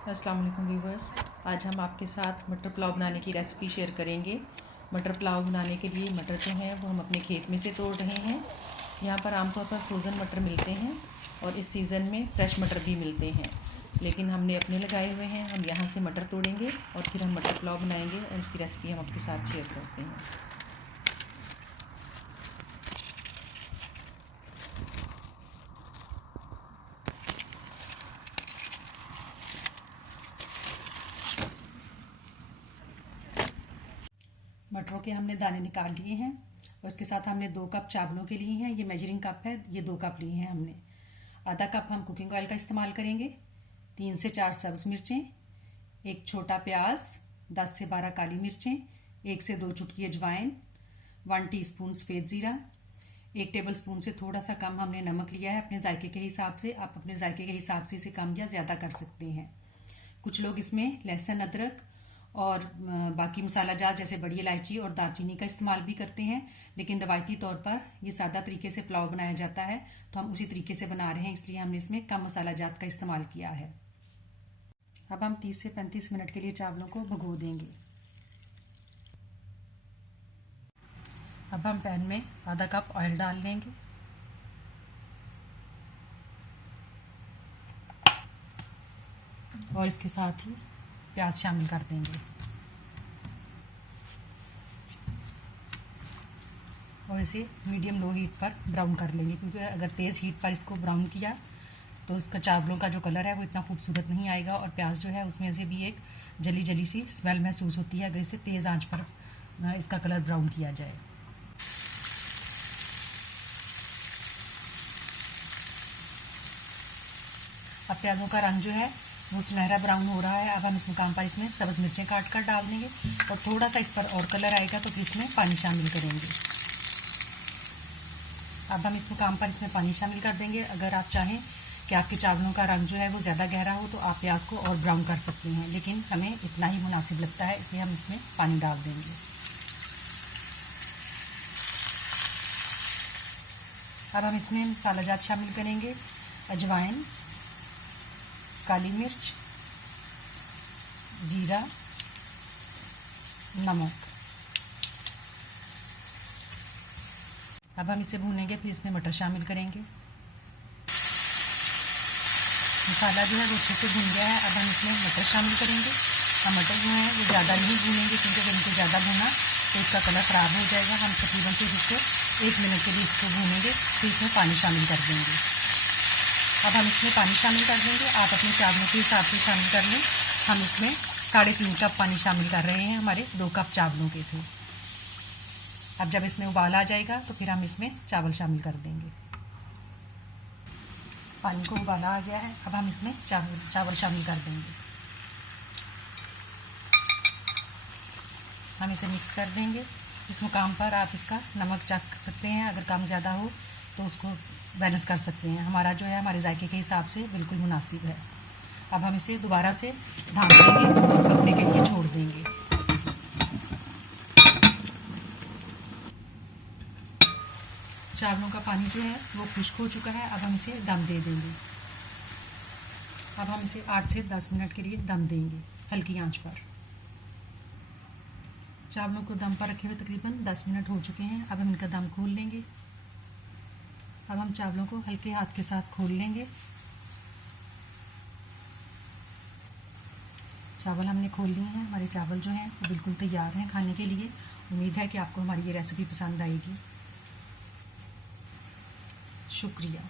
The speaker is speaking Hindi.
अस्सलाम वालेकुम व्यूवर्स। आज हम आपके साथ मटर पुलाव बनाने की रेसिपी शेयर करेंगे। मटर पुलाव बनाने के लिए मटर जो हैं वो हम अपने खेत में से तोड़ रहे हैं। यहाँ पर आमतौर पर फ्रोज़न मटर मिलते हैं और इस सीज़न में फ्रेश मटर भी मिलते हैं, लेकिन हमने अपने लगाए हुए हैं। हम यहाँ से मटर तोड़ेंगे और फिर हम मटर पुलाव बनाएंगे और इसकी रेसिपी हम आपके साथ शेयर करते हैं। मटरों के हमने दाने निकाल लिए हैं और उसके साथ हमने 2 कप चावलों के लिए हैं। ये मेजरिंग कप है, ये 2 कप लिए हैं हमने। आधा कप हम कुकिंग ऑयल का इस्तेमाल करेंगे, 3 से 4 सब्ज़ मिर्चें, एक छोटा प्याज, 10 से 12 काली मिर्चें, 1 से 2 चुटकी अजवाइन, 1 टीस्पून सफ़ेद ज़ीरा, 1 टेबल स्पून से थोड़ा सा कम हमने नमक लिया है अपने जायके के हिसाब से। आप अपने जायके के हिसाब से इसे कम या ज़्यादा कर सकते हैं। कुछ लोग इसमें लहसुन, अदरक और बाकी मसाला जात जैसे बड़ी इलायची और दालचीनी का इस्तेमाल भी करते हैं, लेकिन रवायती तौर पर ये सादा तरीके से पुलाव बनाया जाता है, तो हम उसी तरीके से बना रहे हैं, इसलिए हमने इसमें कम मसाला जात का इस्तेमाल किया है। अब हम 30 से 35 मिनट के लिए चावलों को भिगो देंगे। अब हम पैन में आधा कप ऑयल डाल लेंगे और इसके साथ ही प्याज शामिल कर देंगे और इसे मीडियम लो हीट पर ब्राउन कर लेंगे, क्योंकि अगर तेज़ हीट पर इसको ब्राउन किया तो इसका चावलों का जो कलर है वो इतना खूबसूरत नहीं आएगा और प्याज जो है उसमें से भी एक जली जली सी स्मेल महसूस होती है अगर इसे तेज़ आंच पर इसका कलर ब्राउन किया जाए। अब प्याज़ों का रंग जो है वो सुनहरा ब्राउन हो रहा है। अब हम इस मुकाम पर इसमें सब्ज़ मिर्चें काट कर डाल देंगे और थोड़ा सा इस पर और कलर आएगा तो फिर इसमें पानी शामिल करेंगे। अब हम इस मुकाम पर इसमें पानी शामिल कर देंगे। अगर आप चाहें कि आपके चावलों का रंग जो है वो ज़्यादा गहरा हो तो आप प्याज को और ब्राउन कर सकते हैं, लेकिन हमें इतना ही मुनासिब लगता है, इसलिए हम इसमें पानी डाल देंगे। अब हम इसमें मसाला जात शामिल करेंगे, अजवाइन, काली मिर्च, ज़ीरा, नमक। अब हम इसे भूनेंगे, फिर इसमें मटर शामिल करेंगे। मसाला जो है वो अच्छे से भुन गया है। अब हम इसमें मटर शामिल करेंगे। हम मटर जो है वो ज़्यादा नहीं भूनेंगे, क्योंकि अगर इनको ज़्यादा भुना तो इसका कलर ख़राब हो जाएगा। हम तकरीबन से इसको 1 मिनट के लिए इसको भूनेंगे, फिर इसमें पानी शामिल कर देंगे। अब हम इसमें पानी शामिल कर देंगे, आप अपने चावलों के हिसाब से शामिल कर लें। हम इसमें 3.5 कप पानी शामिल कर रहे हैं, हमारे 2 कप चावलों के थे। अब जब इसमें उबाल आ जाएगा तो फिर हम इसमें चावल शामिल कर देंगे। पानी को उबाला आ गया है, अब हम इसमें चावल शामिल कर देंगे। हम इसे मिक्स कर देंगे। इस मुकाम पर आप इसका नमक चख सकते हैं, अगर कम ज़्यादा हो तो उसको बैलेंस कर सकते हैं। हमारा जो है हमारे जायके के हिसाब से बिल्कुल मुनासिब है। अब हम इसे दोबारा से ढाँप देंगे और पकने के लिए छोड़ देंगे। चावलों का पानी जो है वो खुश्क हो चुका है। अब हम इसे दम दे देंगे। अब हम इसे 8 से 10 मिनट के लिए दम देंगे हल्की आंच पर। चावलों को दम पर रखे हुए तकरीबन 10 मिनट हो चुके हैं। अब हम इनका दम खोल लेंगे। अब हम चावलों को हल्के हाथ के साथ खोल लेंगे। चावल हमने खोल लिए हैं। हमारे चावल जो हैं वो बिल्कुल तैयार हैं खाने के लिए। उम्मीद है कि आपको हमारी ये रेसिपी पसंद आएगी। शुक्रिया।